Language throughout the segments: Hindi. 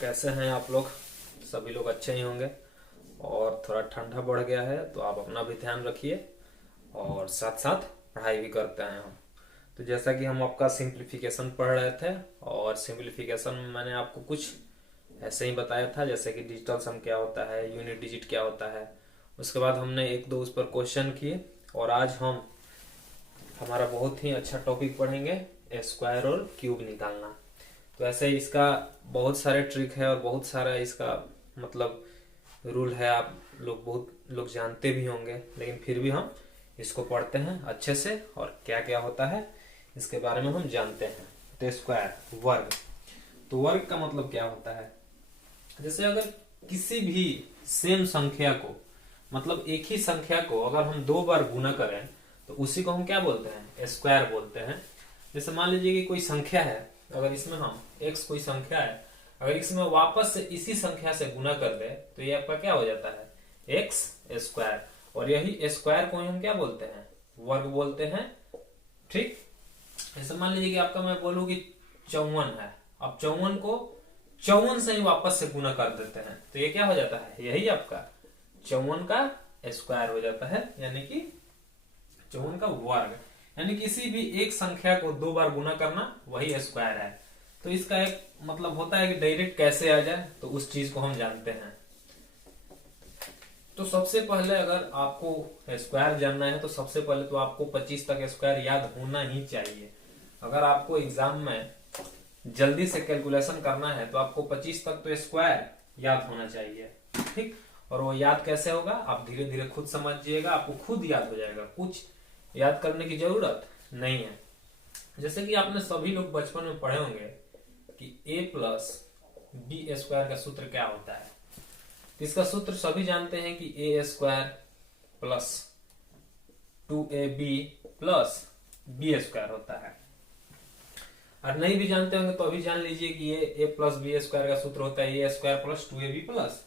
कैसे हैं आप लोग? सभी लोग अच्छे ही होंगे। और थोड़ा ठंडा बढ़ गया है तो आप अपना भी ध्यान रखिए और साथ साथ पढ़ाई भी करते हैं हम। तो जैसा कि हम आपका सिंप्लीफिकेशन पढ़ रहे थे, और सिंप्लीफिकेशन में मैंने आपको कुछ ऐसे ही बताया था, जैसे कि डिजिटल सम क्या होता है, यूनिट डिजिट क्या होता है। उसके बाद हमने एक दो उस पर क्वेश्चन किए, और आज हम हमारा बहुत ही अच्छा टॉपिक पढ़ेंगे, स्क्वायर और क्यूब निकालना। तो ऐसे इसका बहुत सारे ट्रिक है और बहुत सारा इसका मतलब रूल है, आप लोग बहुत लोग जानते भी होंगे, लेकिन फिर भी हम इसको पढ़ते हैं अच्छे से और क्या क्या होता है इसके बारे में हम जानते हैं। तो स्क्वायर वर्ग, तो वर्ग का मतलब क्या होता है? जैसे अगर किसी भी सेम संख्या को, मतलब एक ही संख्या को अगर हम दो बार गुना करें तो उसी को हम क्या बोलते हैं? स्क्वायर बोलते हैं। जैसे मान लीजिए कि कोई संख्या है, अगर इसमें हम x कोई संख्या है, अगर इसमें वापस से इसी संख्या से गुना कर दे तो ये आपका क्या हो जाता है? x square. और यही स्क्वायर को हम क्या बोलते हैं? वर्ग बोलते हैं। ठीक, जैसे मान लीजिए कि आपका मैं बोलूं कि 54 है, अब 54 को 54 से ही वापस से गुना कर देते हैं तो ये क्या हो जाता है? यही आपका 54 का स्क्वायर हो जाता है, यानी कि 54 का वर्ग। यानी किसी भी एक संख्या को दो बार गुना करना वही स्क्वायर है। तो इसका एक मतलब होता है कि डायरेक्ट कैसे आ जाए, तो उस चीज को हम जानते हैं। तो सबसे पहले अगर आपको स्क्वायर जानना है तो सबसे पहले तो आपको 25 तक स्क्वायर याद होना ही चाहिए। अगर आपको एग्जाम में जल्दी से कैलकुलेशन करना है तो आपको 25 तक तो स्क्वायर याद होना चाहिए। ठीक, और वो याद कैसे होगा आप धीरे धीरे खुद समझिएगा, आपको खुद याद हो जाएगा, कुछ याद करने की जरूरत नहीं है। जैसे कि आपने सभी लोग बचपन में पढ़े होंगे कि a प्लस बी स्क्वायर का सूत्र क्या होता है। तो इसका सूत्र सभी जानते हैं कि A square plus 2ab plus B square होता है। और नहीं भी जानते होंगे तो अभी जान लीजिए कि ये a प्लस बी स्क्वायर का सूत्र होता है A square plus 2ab plus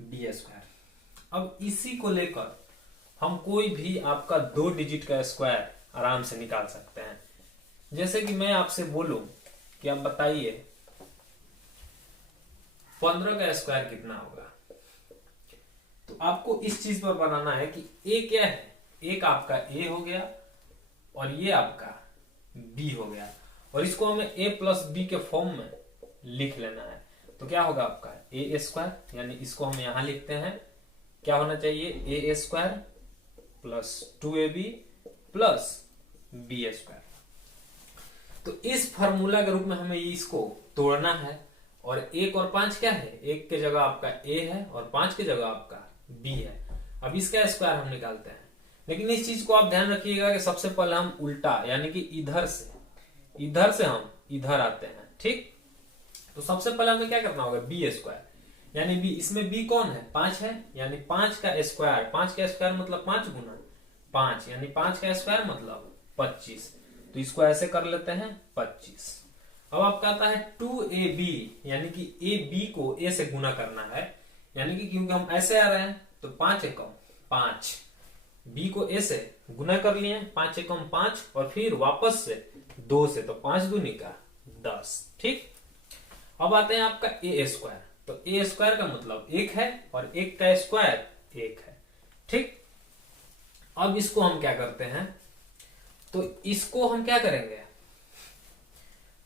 B square. अब इसी को लेकर हम कोई भी आपका दो डिजिट का स्क्वायर आराम से निकाल सकते हैं। जैसे कि मैं आपसे बोलूं कि आप बताइए 15 का स्क्वायर कितना होगा, तो आपको इस चीज पर बनाना है कि ए क्या है। एक आपका ए हो गया और ये आपका बी हो गया, और इसको हमें ए प्लस बी के फॉर्म में लिख लेना है। तो क्या होगा आपका ए स्क्वायर, यानी इसको हम यहां लिखते हैं, क्या होना चाहिए? A square plus 2ab plus B square. तो इस फार्मूला के रूप में हमें इसको तोड़ना है। और एक और 5 क्या है? एक के जगह आपका a है और 5 के जगह आपका b है। अब इसका स्क्वायर हम निकालते हैं, लेकिन इस चीज को आप ध्यान रखिएगा कि सबसे पहले हम उल्टा, यानी कि इधर से हम इधर आते हैं। ठीक, तो सबसे पहले हमें क्या करना होगा? बी स्क्वायर, यानी बी, इसमें बी कौन है? 5 है, यानी 5 का स्क्वायर, 5 का स्क्वायर मतलब 5 गुना 5, यानी 5 का स्क्वायर मतलब 25। तो इसको ऐसे कर लेते हैं 25। अब आपका आता है 2ab, यानी कि ए बी को ए से गुना करना है, यानी कि क्योंकि हम ऐसे आ रहे हैं तो 5 एकम 5, बी को ए से गुना कर लिए, 5 एकम 5, और फिर वापस से 2 से, तो 5 दूनी का 10। ठीक, अब आते हैं आपका ए स्क्वायर। तो ए स्क्वायर का मतलब 1 है और 1 का स्क्वायर 1 है। ठीक, अब इसको हम क्या करते हैं? तो इसको हम क्या करेंगे?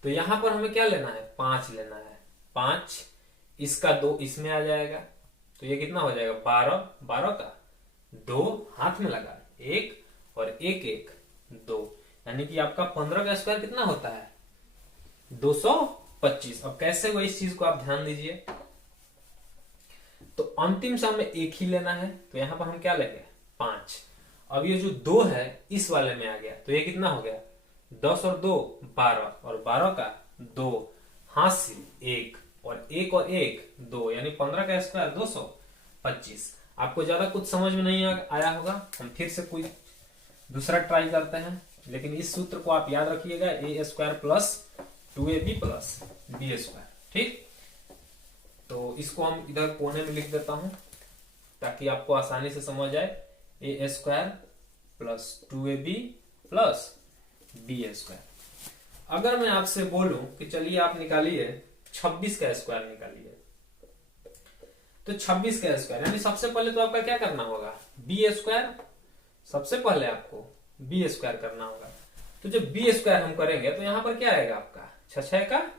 तो यहां पर हमें क्या लेना है? 5 लेना है। 5, इसका 2 इसमें आ जाएगा, तो ये कितना हो जाएगा? 12, 12 का 2 हाथ में लगा 1 और 1 1 2, यानी कि आपका 15 का स्क्वायर कितना होता है? 225। अब कैसे हुआ इस चीज को आप ध्यान दीजिए। तो अंतिम सम में 1 ही लेना है, तो यहां पर हम क्या लेंगे? 5। अब ये जो 2 है इस वाले में आ गया, तो ये कितना हो गया? 10 और 2 12, और 12 का 2 हाथ से 1 और 1 और 1 2, यानी 15 का स्क्वायर 225। आपको ज्यादा कुछ समझ में नहीं आया होगा, हम फिर से कोई दूसरा ट्राई करते हैं, लेकिन इस सूत्र को आप याद रखिएगा, A square plus 2ab plus B square. ठीक, तो इसको हम इधर कोने में लिख देता हूं ताकि आपको आसानी से समझ आए। A square plus 2ab plus B square. अगर मैं आपसे बोलूं कि चलिए आप निकालिए 26 का स्क्वायर निकालिए, तो 26 का स्क्वायर, यानी सबसे पहले तो आपका क्या करना होगा, बी स्क्वायर, सबसे पहले आपको बी स्क्वायर करना होगा। तो जब बी स्क्वायर हम करेंगे तो यहां पर क्या आएगा आपका, 6 का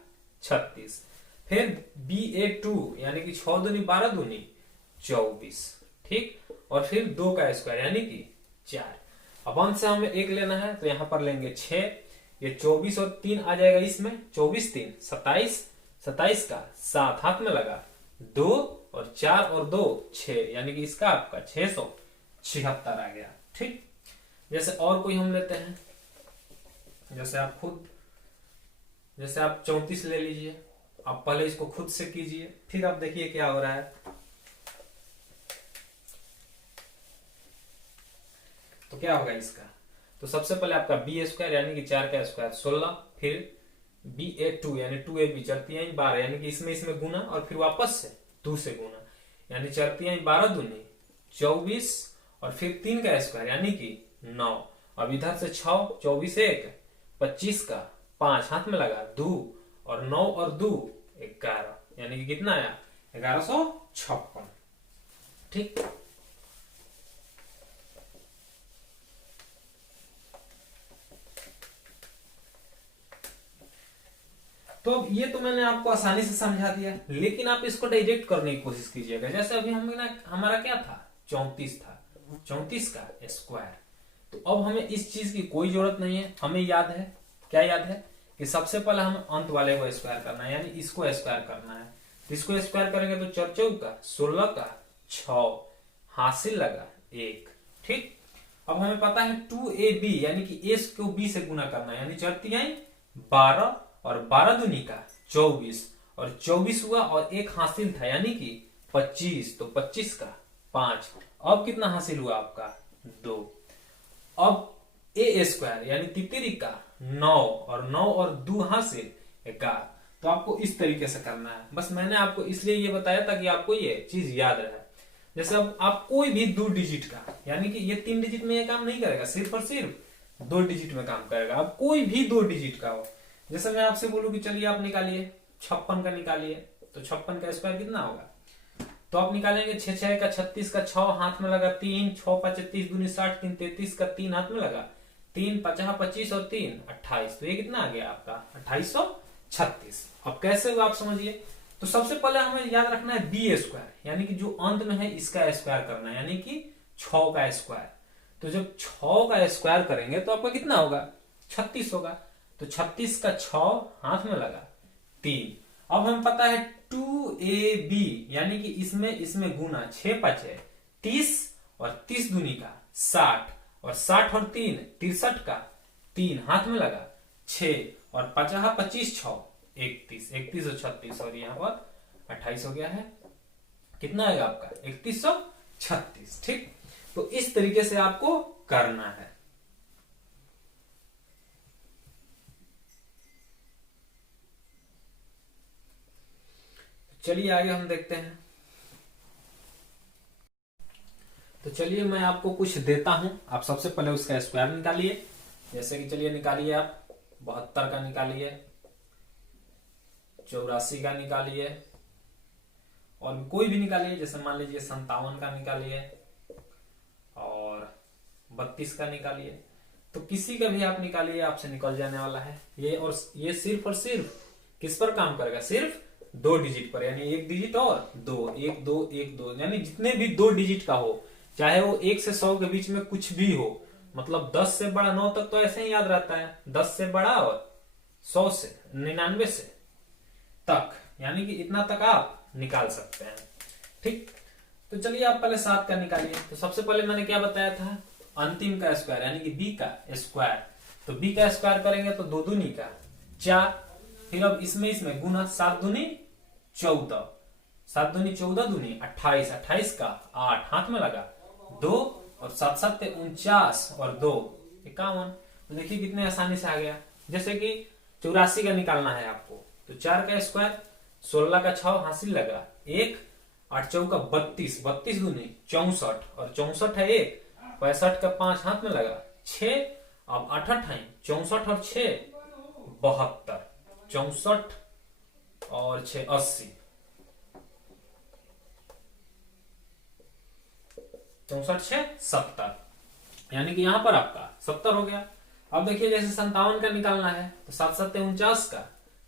36, फिर बी ए 2 यानी कि 6 दूनी 12 दूनी 24, ठीक, और फिर 2 का स्क्वायर यानी कि 4। अब अंत से हमें 1 लेना है तो यहां पर लेंगे 6, ये 24 और 3 आ जाएगा इसमें, 24 3 27, 27 का 7 हाथ में लगा, 2 और 4 और 2 6, यानी कि इसका आपका 676 आ गया, ठीक। जैसे और कोई हम लेते हैं, जैसे आप 34 ले लीजिए, आप पहले इसको खुद से कीजिए, फिर आप देखिए क्या हो रहा है। तो क्या होगा इसका, तो सबसे पहले आपका बी स्क्वायर यानी कि 4 का स्क्वायर 16, फिर बी ए 2 यानी 2ab चरती 12 यानी कि इसमें गुना और फिर वापस से 2 से गुना, यानी चरती 12 दूनी 24, और फिर 3 का स्क्वायर यानी कि 9। अब इधर से 6, 24 1 25 का 5 हाथ में लगा, 2 और 9 और 2 11, यानी कि कितना आया, 1156, ठीक। तो अब ये तो मैंने आपको आसानी से समझा दिया, लेकिन आप इसको डायरेक्ट करने की कोशिश कीजिएगा। जैसे अभी हमारा क्या था, 34 था, 34 का स्क्वायर। तो अब हमें इस चीज की कोई जरूरत नहीं है, हमें याद है, क्या याद है कि सबसे पहले हम अंत वाले को स्क्वायर करना है, यानी इसको स्क्वायर करना है। तो इसको स्क्वायर करेंगे तो 4 4 का 16 का 6 हासिल लगा 1, ठीक। अब हमें पता है 2ab यानी कि a को b से गुना करना है, यानी चरती 12 और 12 दूनी का 24, और 24 हुआ और 1 हासिल था यानी कि 25, तो 25 का 5। अब कितना हासिल हुआ आपका, 2। अब ए स्क्वायर यानी तितरी का 9 और 9 और 2 हासिल 11। तो आपको इस तरीके से करना है, बस मैंने आपको इसलिए ये बताया ताकि आपको ये चीज याद रहे। जैसे अब आप कोई भी 2 डिजिट का, यानी कि ये 3 डिजिट में ये काम नहीं करेगा, सिर्फ और सिर्फ 2 डिजिट में काम करेगा। अब कोई भी 2 डिजिट का हो, जैसे मैं आपसे बोलूं कि चलिए आप निकालिए 56 का निकालिए, तो 56 का स्क्वायर कितना होगा, तो आप निकालेंगे 6 6 का 36 का 6 हाथ में लगा 3, 6 5 30 दूनी 60 3 33 का 3 हाथ में लगा 3 50 25 और 3 28, तो ये कितना आ गया आपका 2836। अब कैसे हुआ आप समझिए। तो सबसे पहले हमें याद रखना है बी स्क्वायर, यानी कि जो अंत में है इसका स्क्वायर करना है, यानी कि 6 का स्क्वायर। तो जब 6 का स्क्वायर करेंगे तो आपका कितना होगा, 36 होगा। तो 36 का 6 हाथ में लगा 3। अब हमें पता है 2ab यानी कि इसमें गुना 6 5 30 और 30 दूनी का 60, और 60 और 3 63 का 3 हाथ में लगा 6, और 50 25 6 31, 31 और 36, और यहाँ पर 28 हो गया है। कितना आएगा आपका 3136, ठीक। तो इस तरीके से आपको करना है। चलिए आगे हम देखते हैं। तो चलिए मैं आपको कुछ देता हूं, आप सबसे पहले उसका स्क्वायर निकालिए। जैसे कि चलिए निकालिए आप 72 का निकालिए, 84 का निकालिए, और कोई भी निकालिए, जैसे मान लीजिए 57 का निकालिए और 32 का निकालिए। तो किसी का भी आप निकालिए, आपसे निकल जाने वाला है ये। और ये सिर्फ और सिर्फ किस पर काम करेगा, सिर्फ 2 डिजिट पर, यानी 1 डिजिट और 2, 1 2 1 2, यानी जितने भी 2 डिजिट का हो, चाहे वो 1 से 100 के बीच में कुछ भी हो, मतलब 10 से बड़ा 9 तक तो ऐसे ही याद रहता है, 10 से बड़ा और 100 से 99 से तक, यानी कि इतना तक आप निकाल सकते हैं, ठीक। तो चलिए आप पहले 7 का निकालिए। तो सबसे पहले मैंने क्या बताया था, अंतिम का स्क्वायर यानी कि b का स्क्वायर। तो b का स्क्वायर करेंगे तो 2 दूनी का 4, फिर अब इसमें गुना 7 दूनी 14, 7 दूनी 14 दूनी 28, 28 का 8 हाथ में लगा 2, और 7 7 49 और 2 51। तो देखिए कितने आसानी से आ गया। जैसे कि 84 का निकालना है आपको, तो 4 का स्क्वायर 16 का 6 हासिल लगा 1, 8 चौका 32, 32 दूनी 64, और 64 है 1, 65 का 5 हाथ में लगा 6, अब 8 8 64 और 6 72, 64 और 6 80, 64 6 70, यानी कि यहां पर आपका 70 हो गया। अब देखिए जैसे 57 का निकालना है तो 7 7 49 का,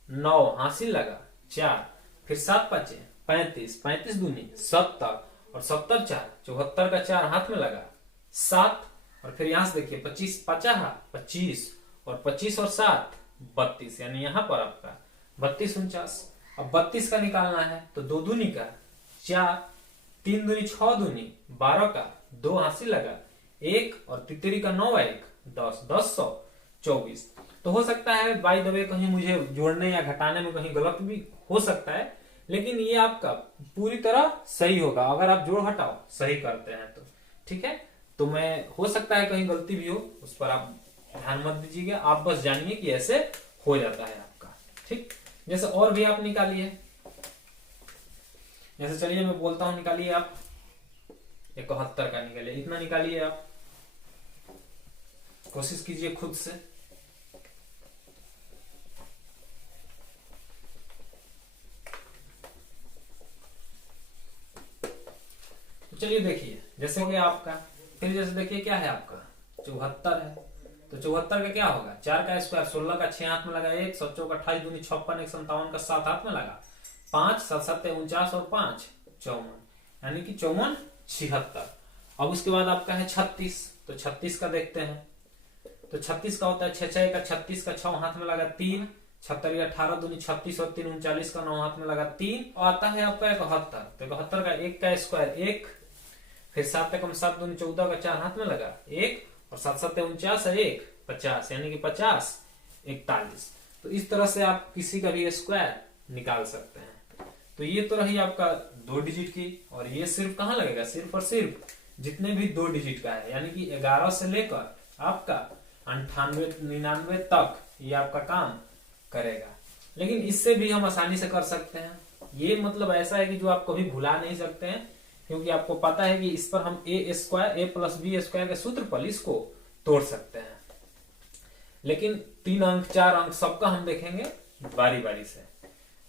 9 हासिल लगा 4, फिर 7 5 35, 35 दूनी 70, और 70 4 74 का 4 हाथ में लगा 7, और फिर यहां से देखिए 25 50 25, और 25 और 7 32, यानी यहां पर आपका 32 49। अब 32 का निकालना है तो 2 दूनी का 4, 3 दूनी 6 दूनी 12 का, 2 हासिल लगा 1, और तितरी का 9 1 10, 10 100 24। तो हो सकता है बाय द वे कहीं मुझे जोड़ने या घटाने में कहीं गलत भी हो सकता है, लेकिन ये आपका पूरी तरह सही होगा अगर आप जोड़ घटाओ सही करते हैं तो। ठीक है, तो मैं हो सकता है कहीं गलती भी हो, उस पर आप ध्यान मत दीजिएगा, आप बस जानिए कि ऐसे हो जाता है आपका। ठीक, जैसे और भी आप निकालिए, जैसे चलिए मैं बोलता हूं निकालिए आप 71 का निकालिए, इतना निकालिए आप, कोशिश कीजिए खुद से। तो चलिए देखिए जैसे हो गया आपका, फिर जैसे देखिए क्या है आपका 74 है, तो 74 का क्या होगा, 4 का स्क्वायर 16 का 6 हाथ में लगा 1, 7 चौक 28 दूनी 56, 1 57 का 7 हाथ में लगा 5, 7 7 49 और 5 54, यानी कि 54 76। अब उसके बाद आपका है 36, तो 36 का देखते हैं, तो 36 का होता है 6 6 का 36 का 6 हाथ में लगा 3, 76 18 दूनी 36 और 3 39 का 9 हाथ में लगा 3, और आता है आपका 71, तो 71 का 1 का स्क्वायर 1, फिर 7 एकम 7 दूनी 14 का 4 हाथ में लगा 1, और 7 7 49 है 1 50, यानी कि 50 41। तो इस तरह से आप किसी का भी स्क्वायर निकाल सकते हैं। तो ये तो रही आपका 2 डिजिट की, और ये सिर्फ कहां लगेगा, सिर्फ और सिर्फ जितने भी 2 डिजिट का है, यानी कि 11 से लेकर आपका 98 99 तक ये आपका काम करेगा। लेकिन इससे भी हम आसानी से कर सकते हैं, ये मतलब ऐसा है कि जो आप कभी भुला नहीं सकते हैं, क्योंकि आपको पता है कि इस पर हम ए स्क्वायर ए प्लस बी स्क्वायर के सूत्र पर इसको तोड़ सकते हैं। लेकिन 3 अंक 4 अंक सबका हम देखेंगे बारी बारी से।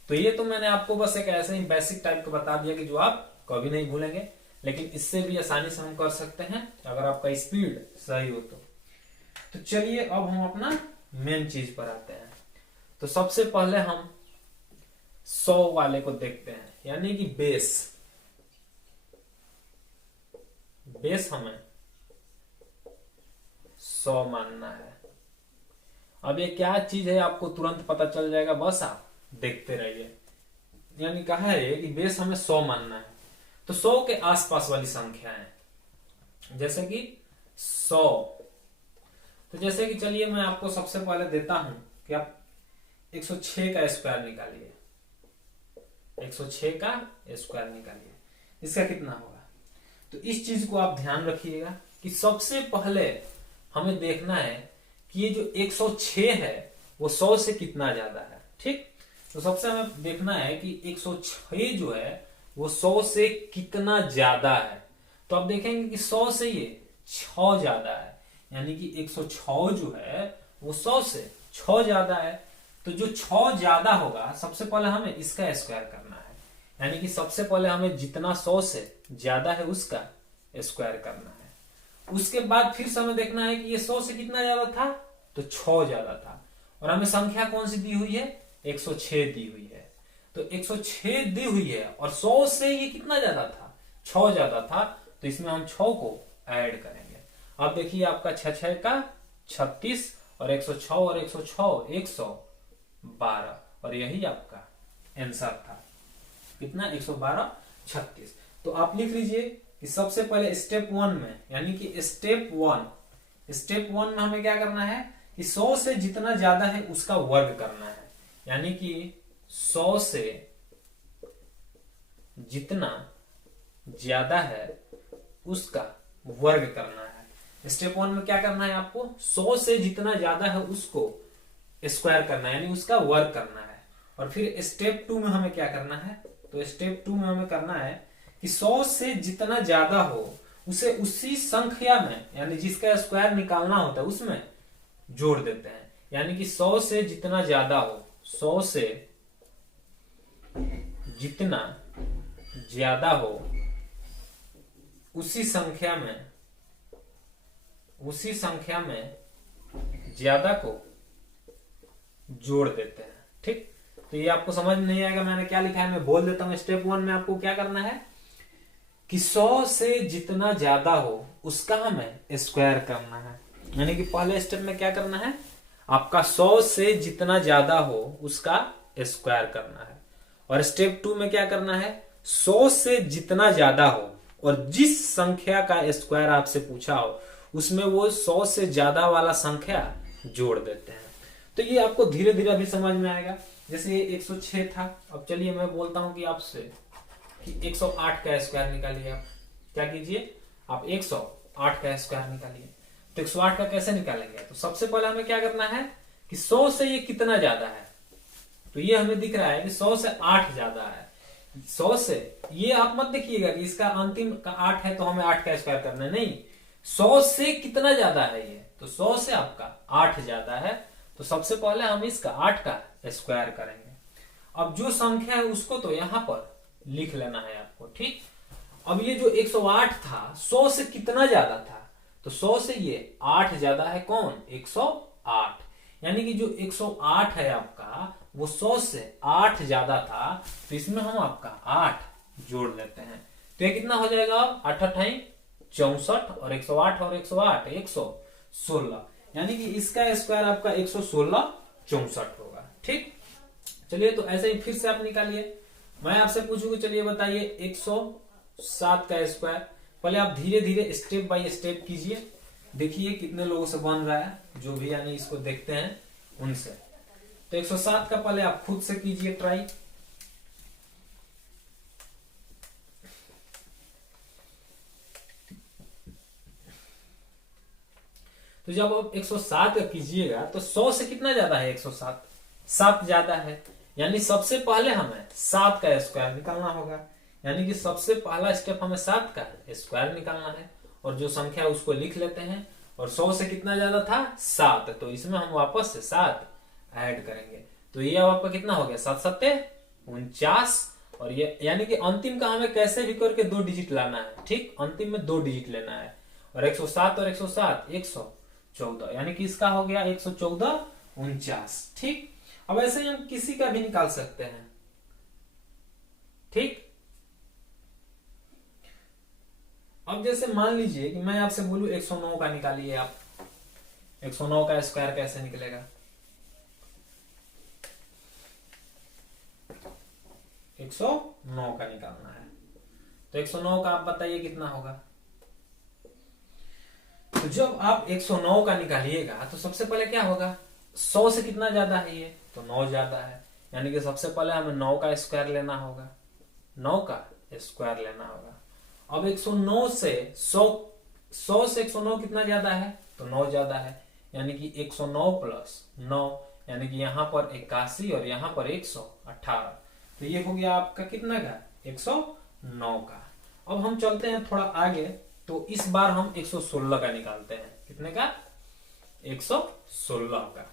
तो ये तो मैंने आपको बस एक ऐसे ही बेसिक टाइप का बता दिया कि जो आप कभी नहीं भूलेंगे, लेकिन इससे भी आसानी से हम कर सकते हैं अगर आपका स्पीड सही हो तो चलिए अब हम अपना मेन चीज पर आते हैं। तो सबसे पहले हम 100 वाले को देखते हैं, यानी कि बेस हमें 100 मानना है। अब ये क्या चीज है आपको तुरंत पता चल जाएगा, बस आप देखते रहिए। यानी कहा है कि बेस हमें 100 मानना है, तो 100 के आसपास वाली संख्या है, जैसे कि 100। तो जैसे कि चलिए मैं आपको सबसे पहले देता हूं कि आप 106 का स्क्वायर निकालिए, 106 का स्क्वायर निकालिए, इसका कितना होगा। तो इस चीज को आप ध्यान रखिएगा कि सबसे पहले हमें देखना है कि ये जो 106 है वो 100 से कितना ज्यादा है। ठीक, तो सबसे हमें देखना है कि 106 जो है वो 100 से कितना ज्यादा है। तो आप देखेंगे कि 100 से ये 6 ज्यादा है, यानी कि 106 जो है वो 100 से 6 ज्यादा है। तो जो 6 ज्यादा होगा सबसे पहले हमें इसका स्क्वायर करना है, यानी कि सबसे पहले हमें जितना 100 से ज्यादा है उसका स्क्वायर करना है। उसके बाद फिर से हमें देखना है कि ये 100 से कितना ज्यादा था, तो 6 ज्यादा था, और हमें संख्या कौन सी दी हुई है, 106 दी हुई है। तो 106 दी हुई है और 100 से ये कितना ज्यादा था, 6 ज्यादा था, तो इसमें हम 6 को ऐड करेंगे। अब देखिए आपका 6 6 का 36 और 106 और 106 112, और यही आपका आंसर था, कितना 112 36। तो आप लिख लीजिए कि सबसे पहले स्टेप 1 में, यानी कि स्टेप 1 में हमें क्या करना है कि 100 से जितना ज्यादा है उसका वर्ग करना है, यानी कि 100 से जितना ज्यादा है उसका वर्ग करना है। स्टेप 1 में क्या करना है आपको, 100 से जितना ज्यादा है उसको स्क्वायर करना है, यानी उसका वर्ग करना है। और फिर स्टेप 2 में हमें क्या करना है, तो स्टेप 2 में हमें करना है कि 100 से जितना ज्यादा हो उसे उसी संख्या में, यानी जिसका स्क्वायर निकालना होता है उसमें जोड़ देते हैं। यानी कि 100 से जितना ज्यादा हो, 100 से जितना ज्यादा हो उसी संख्या में ज्यादा को जोड़ देते हैं। ठीक, तो ये आपको समझ नहीं आएगा मैंने क्या लिखा है, मैं बोल देता हूं। स्टेप 1 में आपको क्या करना है कि 100 से जितना ज्यादा हो उसका हमें स्क्वायर करना है। यानी कि पहले स्टेप में क्या करना है, आपका 100 से जितना ज्यादा हो उसका स्क्वायर करना है। और स्टेप 2 में क्या करना है, 100 से जितना ज्यादा हो और जिस संख्या का स्क्वायर आपसे पूछा हो उसमें वो 100 से ज्यादा वाला संख्या जोड़ देते हैं। तो ये आपको धीरे धीरे अभी समझ में आएगा। जैसे ये 106 था, अब चलिए मैं बोलता हूं कि आपसे कि 108 का स्क्वायर निकालिए। आप क्या कीजिए, आप 108 का स्क्वायर निकालिए। तो 108 का कैसे निकालेंगे, तो सबसे पहले हमें क्या करना है कि 100 से ये कितना ज्यादा है। तो ये हमें दिख रहा है कि 100 से 8 ज्यादा है। 100 से ये आप मत देखिएगा कि इसका अंतिम का 8 है तो हमें 8 का स्क्वायर करना है, नहीं, 100 से कितना ज्यादा है ये, तो 100 से आपका 8 ज्यादा है। तो सबसे पहले हम इसका 8 का स्क्वायर करेंगे। अब जो संख्या है उसको तो यहां पर लिख लेना है आपको। ठीक, अब ये जो 108 था 100 से कितना ज्यादा था, तो 100 से ये 8 ज्यादा है। कौन, 108। यानी कि जो 108 है आपका वो 100 से 8 ज्यादा था, तो इसमें हम आपका 8 जोड़ लेते हैं। तो ये कितना हो जाएगा, अब 8 8 64 और 108 और 108 116, यानी कि इसका स्क्वायर आपका 116 64 होगा। ठीक, चलिए तो ऐसे ही फिर से आप निकालिए। मैं आपसे पूछूंगा, चलिए बताइए 107 का स्क्वायर। पहले आप धीरे धीरे स्टेप बाय स्टेप कीजिए, देखिए कितने लोगों से बन रहा है, जो भी यानी इसको देखते हैं उनसे। तो 107 का पहले आप खुद से कीजिए ट्राई। तो जब आप 107 का कीजिएगा तो 100 से कितना ज्यादा है, 107 7 ज्यादा है। यानी सबसे पहले हमें 7 का स्क्वायर निकालना होगा। यानी कि सबसे पहला स्टेप हमें 7 का स्क्वायर निकालना है, और जो संख्या उसको लिख लेते हैं। और 100 से कितना ज्यादा था, 7, तो इसमें हम वापस से 7 ऐड करेंगे। तो ये अब आपका कितना हो गया, 7 7 49। और ये यानी कि अंतिम का हमें कैसे भी करके 2 डिजिट लाना है। ठीक, अंतिम में 2 डिजिट लेना है। और 107 और 107 114, यानी कि इसका हो गया 114 49। ठीक, अब ऐसे ही हम किसी का भी निकाल सकते हैं। ठीक, अब जैसे मान लीजिए कि मैं आपसे बोलूं 109 का निकालिए। आप 109 का स्क्वायर कैसे निकलेगा, 109 का निकालना है। तो 109 का आप बताइए कितना होगा। तो जब आप 109 का निकालिएगा तो सबसे पहले क्या होगा, 100 से कितना ज्यादा है ये, तो 9 ज्यादा है। यानी कि सबसे पहले हमें 9 का स्क्वायर लेना होगा, 9 का स्क्वायर लेना होगा। अब 109 से 100 से 109 कितना ज्यादा है, तो 9 ज्यादा है। यानी कि 109 प्लस 9, यानी कि यहां पर 81 और यहां पर 118। तो ये हो गया आपका कितना का, 109 का। अब हम चलते हैं थोड़ा आगे, तो इस बार हम 116 का निकालते हैं। कितने का, 116 का।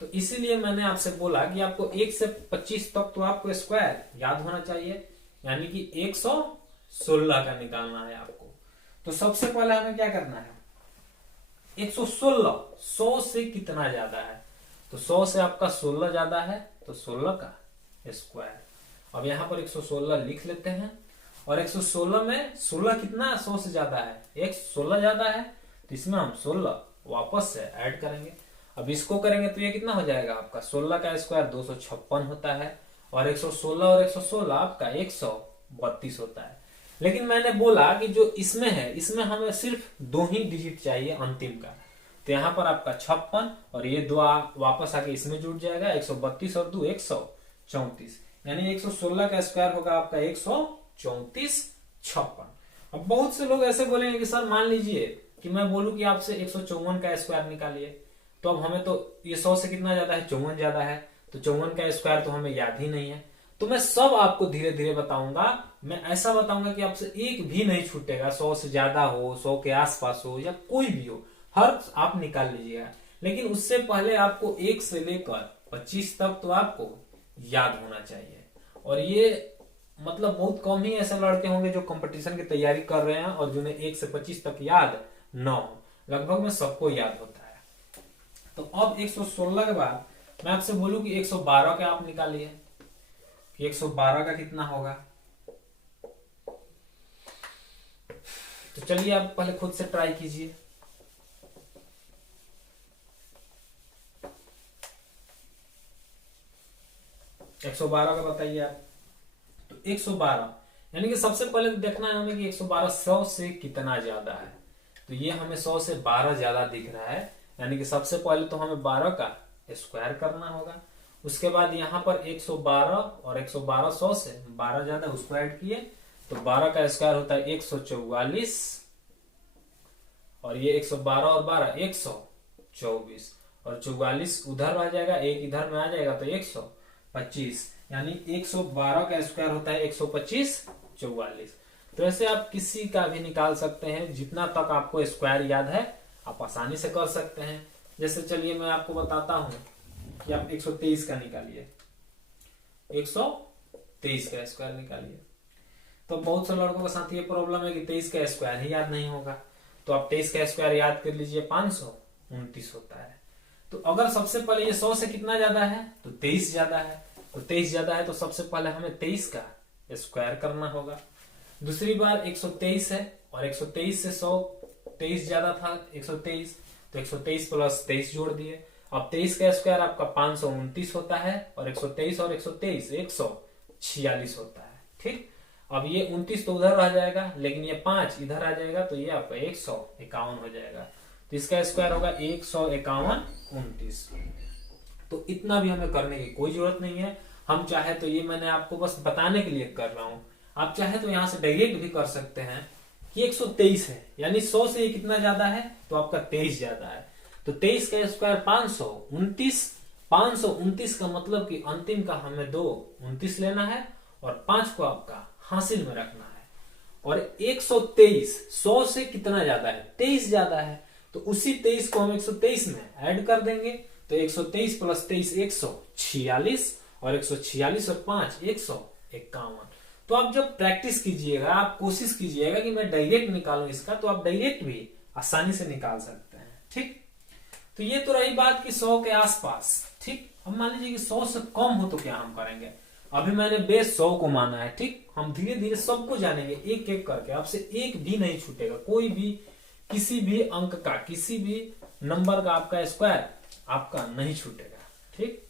तो इसीलिए मैंने आपसे बोला कि आपको 1 से 25 तक तो आपको स्क्वायर याद होना चाहिए। यानी कि 116 का निकालना है आपको। तो सबसे पहले हमें क्या करना है, 116 100 से कितना ज्यादा है, तो 100 से आपका 16 ज्यादा है, तो 16 का स्क्वायर। अब यहां पर 116 लिख लेते हैं। और 116 में 16 कितना 100 से ज्यादा है, 116 ज्यादा है, तो इसमें हम 16 वापस से ऐड करेंगे। अब इसको करेंगे तो ये कितना हो जाएगा आपका, 16 का स्क्वायर 256 होता है। और 116 और 116 आपका 132 होता है। लेकिन मैंने बोला कि जो इसमें है, इसमें हमें सिर्फ 2 ही डिजिट चाहिए अंतिम का। तो यहाँ पर आपका 56 और ये 2 वापस आके इसमें जुड़ जाएगा, 132 और 2 134। यानी 116 का स्क्वायर होगा आपका 134 56। अब बहुत से लोग ऐसे बोलेंगे कि सर मान लीजिए कि मैं बोलूं कि आपसे 154 का स्क्वायर निकालिए, तो अब हमें तो ये 100 से कितना ज्यादा है, 54 ज्यादा है, तो 54 का स्क्वायर तो हमें याद ही नहीं है। तो मैं सब आपको धीरे धीरे बताऊंगा। मैं ऐसा बताऊंगा कि आपसे एक भी नहीं छूटेगा, 100 से ज्यादा हो, 100 के आसपास हो या कोई भी हो, हर आप निकाल लीजिएगा। लेकिन उससे पहले आपको 1 से लेकर 25 तक तो आपको याद होना चाहिए। और ये मतलब बहुत कम ही ऐसे लड़के होंगे जो कंपटीशन की तैयारी कर रहे हैं और जिन्हें 1 से 25 तक याद न हो। लगभग में सबको याद होता है। तो अब 116 के बाद मैं आपसे बोलूं कि 112 का आप निकालिए कि 112 का कितना होगा। तो चलिए आप पहले खुद से ट्राई कीजिए। एक 112 का बताइए आप। तो 112 यानी कि सबसे पहले तो देखना है हमें कि 112 100 से कितना ज्यादा है। तो ये हमें 100 से 12 ज्यादा दिख रहा है, यानी कि सबसे पहले तो हमें 12 का स्क्वायर करना होगा। उसके बाद यहाँ पर 112 और 112 100 से 12 ज्यादा, उसको ऐड किए तो 12 का स्क्वायर होता है 144 और ये 112 और 12 124 और 44 उधर आ जाएगा, एक इधर में आ जाएगा तो 125, यानी 112 का स्क्वायर होता है 125 44। तो ऐसे आप किसी का भी निकाल सकते हैं, जितना तक आपको स्क्वायर याद है आप आसानी से कर सकते हैं। जैसे चलिए मैं आपको बताता हूं कि आप 123 का निकालिए, 123 का स्क्वायर निकालिए। तो बहुत से लड़कों के साथ ये प्रॉब्लम है कि 23 का स्क्वायर ही याद नहीं होगा। तो आप 23 का स्क्वायर याद कर लीजिए, 529 होता है। तो अगर सबसे पहले ये 100 से कितना ज्यादा है तो 23 ज्यादा है, तो 23 ज्यादा है तो सबसे पहले हमें 23 का स्क्वायर करना होगा। दूसरी बार 123 है और 123 से 100 23 ज्यादा था 123, तो 123 प्लस 23 जोड़ दिए। अब 23 का स्क्वायर आपका 529 होता है और 123 और 123 146 होता है। ठीक, अब ये 29 तो उधर रह जाएगा, लेकिन ये 5 इधर आ जाएगा तो ये आपका 151 हो जाएगा। तो इसका स्क्वायर होगा 151 29। तो इतना भी हमें करने की कोई जरूरत नहीं है। हम चाहे तो ये मैंने आपको बस बताने के लिए कर रहा हूं, आप चाहे तो यहां से डायरेक्ट भी कर सकते हैं कि 123 है, यानी 100 से ये कितना ज्यादा है तो आपका 23 ज्यादा है। तो 23 का स्क्वायर 529, 529 का मतलब कि अंतिम का हमें 29 लेना है और 5 को आपका हासिल में रखना है। और 123 100 से कितना ज्यादा है 23 ज्यादा है, तो उसी 23 को हम 123 में ऐड कर देंगे। तो 123 प्लस 23 146 और 146 और 5 151। तो आप जब प्रैक्टिस कीजिएगा, आप कोशिश कीजिएगा कि मैं डायरेक्ट निकालूं इसका, तो आप डायरेक्ट भी आसानी से निकाल सकते हैं। ठीक, तो ये तो रही बात कि 100 के आसपास। ठीक, अब मान लीजिए कि 100 से कम हो तो क्या हम करेंगे। अभी मैंने बेस 100 को माना है। ठीक, हम धीरे धीरे सबको जानेंगे एक एक करके, आपसे एक भी नहीं छूटेगा। कोई भी किसी भी अंक का, किसी भी नंबर का आपका स्क्वायर आपका नहीं छूटेगा। ठीक,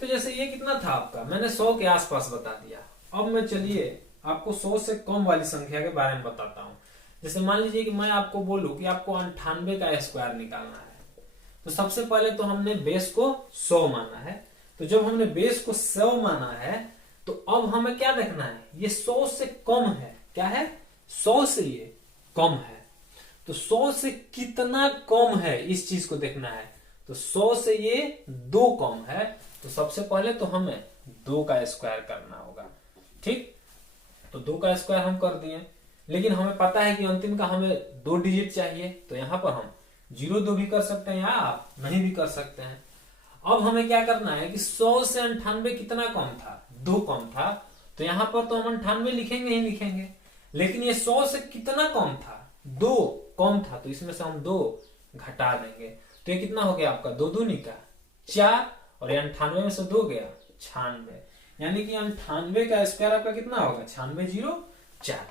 तो जैसे ये कितना था आपका, मैंने 100 के आसपास बता दिया। अब मैं चलिए आपको 100 से कम वाली संख्या के बारे में बताता हूं। जैसे मान लीजिए कि मैं आपको बोलूं कि आपको 98 का स्क्वायर निकालना है। तो सबसे पहले तो हमने बेस को 100 माना है। तो जब हमने बेस को 100 माना है तो अब हमें क्या देखना है, ये 100 से कम है। क्या है, 100 से ये कम है। तो 100 से कितना कम है इस चीज को देखना है। तो 100 से ये 2 कम है, तो सबसे पहले तो हमें 2 का स्क्वायर करना होगा। ठीक, तो 2 का स्क्वायर हम कर दिए, लेकिन हमें पता है कि अंतिम का हमें 2 डिजिट चाहिए। तो यहां पर हम 0 भी कर सकते हैं या आप नहीं भी कर सकते हैं। अब हमें क्या करना है कि 100 से 98 कितना कम था, 2 कम था। तो यहां पर तो हम 98 लिखेंगे ही लिखेंगे, लेकिन ये 100 से कितना कम था, 2 कम था। तो इसमें से हम 2 घटा देंगे। तो ये कितना हो गया आपका, 2 दूनी का 4 और 98 में से 2 गया 96, यानी कि 98 का स्क्वायर आपका कितना होगा 9604।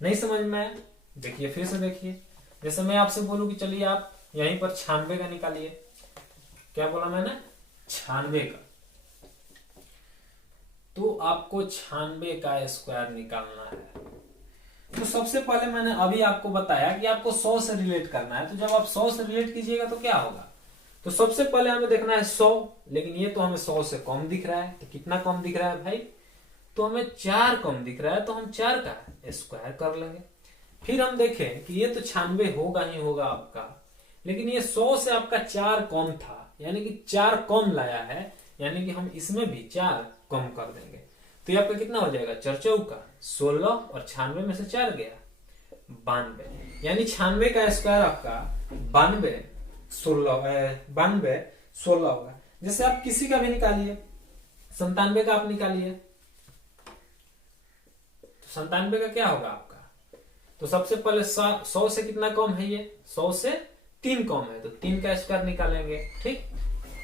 नहीं समझ में आया, देखिए फिर से देखिए। जैसे मैं आपसे बोलूं कि चलिए आप यहीं पर 96 का निकालिए। क्या बोला मैंने, 96 का। तो आपको 96 का स्क्वायर निकालना है। तो सबसे पहले मैंने अभी आपको बताया कि आपको 100 से रिलेट करना है। तो जब आप 100 से रिलेट कीजिएगा तो क्या होगा, तो सबसे पहले हमें देखना है 100, लेकिन ये तो हमें 100 से कम दिख रहा है। तो कितना कम दिख रहा है भाई, तो हमें 4 कम दिख रहा है। तो हम 4 का स्क्वायर कर लेंगे। फिर हम देखें कि ये तो 96 होगा ही होगा आपका, लेकिन ये 100 से आपका 4 कम था, यानी कि 4 कम लाया है, यानी कि हम इसमें भी 4 कम कर देंगे। तो ये आपका कितना हो जाएगा, 4 चौका 16 और 96 में से 4 गया 92, यानी 96 का स्क्वायर आपका 92 16 होगा। जैसे आप किसी का भी निकालिए, 97 का आप निकालिए, 97 का क्या होगा आपका? तो सबसे पहले 100 से कितना कम है? ये 100 से 3 कम है, तो 3 का स्क्वायर निकालेंगे। ठीक,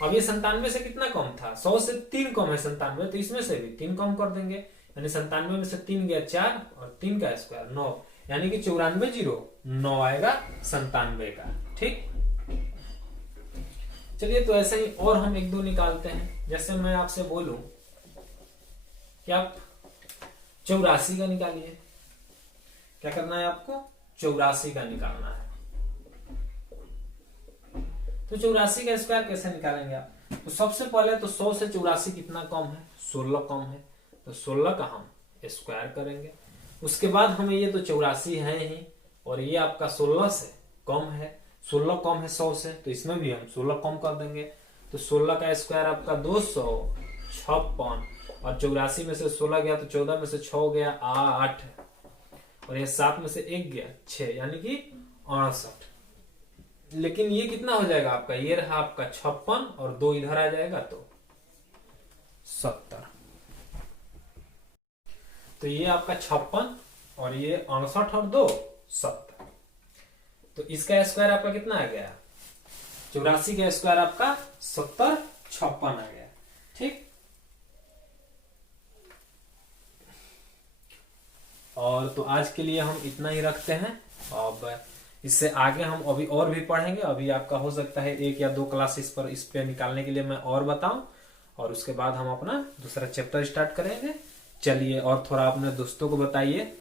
अब ये 97 से कितना कम था? 100 से 3 कम है 97, तो इसमें से भी 3 कम कर देंगे, यानी 97 में से 3 गया 4 और 3 का स्क्वायर 9, यानी कि 94 जीरो 9 आएगा 97 का। ठीक, चलिए तो ऐसे ही और हम एक दो निकालते हैं। जैसे मैं आपसे बोलूं कि आप 84 का निकालिए। क्या करना है आपको? 84 का निकालना है। तो 84 का स्क्वायर कैसे निकालेंगे आप? तो सबसे पहले तो 100 से 84 कितना कम है? 16 कम है, तो 16 का हम स्क्वायर करेंगे। उसके बाद हमें ये तो 84 है ही, और ये आपका 16 से कम है। 16 कम है 100 से, तो इसमें भी हम 16 कम कर देंगे। तो 16 का स्क्वायर आपका 256, और 84 में से 16 गया तो 14 में से 6 गया 8, और ये 7 में से 1 गया 6, यानी कि 68। लेकिन ये कितना हो जाएगा आपका? ये रहा आपका 56 और 2 इधर आ जाएगा तो 70। तो ये आपका 56 और ये 68 और 2 70। तो इसका स्क्वायर आपका कितना आ गया? 84 का स्क्वायर आपका 70 56 आ गया। ठीक, और तो आज के लिए हम इतना ही रखते हैं। अब इससे आगे हम अभी और भी पढ़ेंगे। अभी आपका हो सकता है 1 या 2 क्लासेस पर इस पे निकालने के लिए मैं और बताऊं, और उसके बाद हम अपना दूसरा चैप्टर स्टार्ट करेंगे। चलिए, और थोड़ा अपने दोस्तों को बताइए।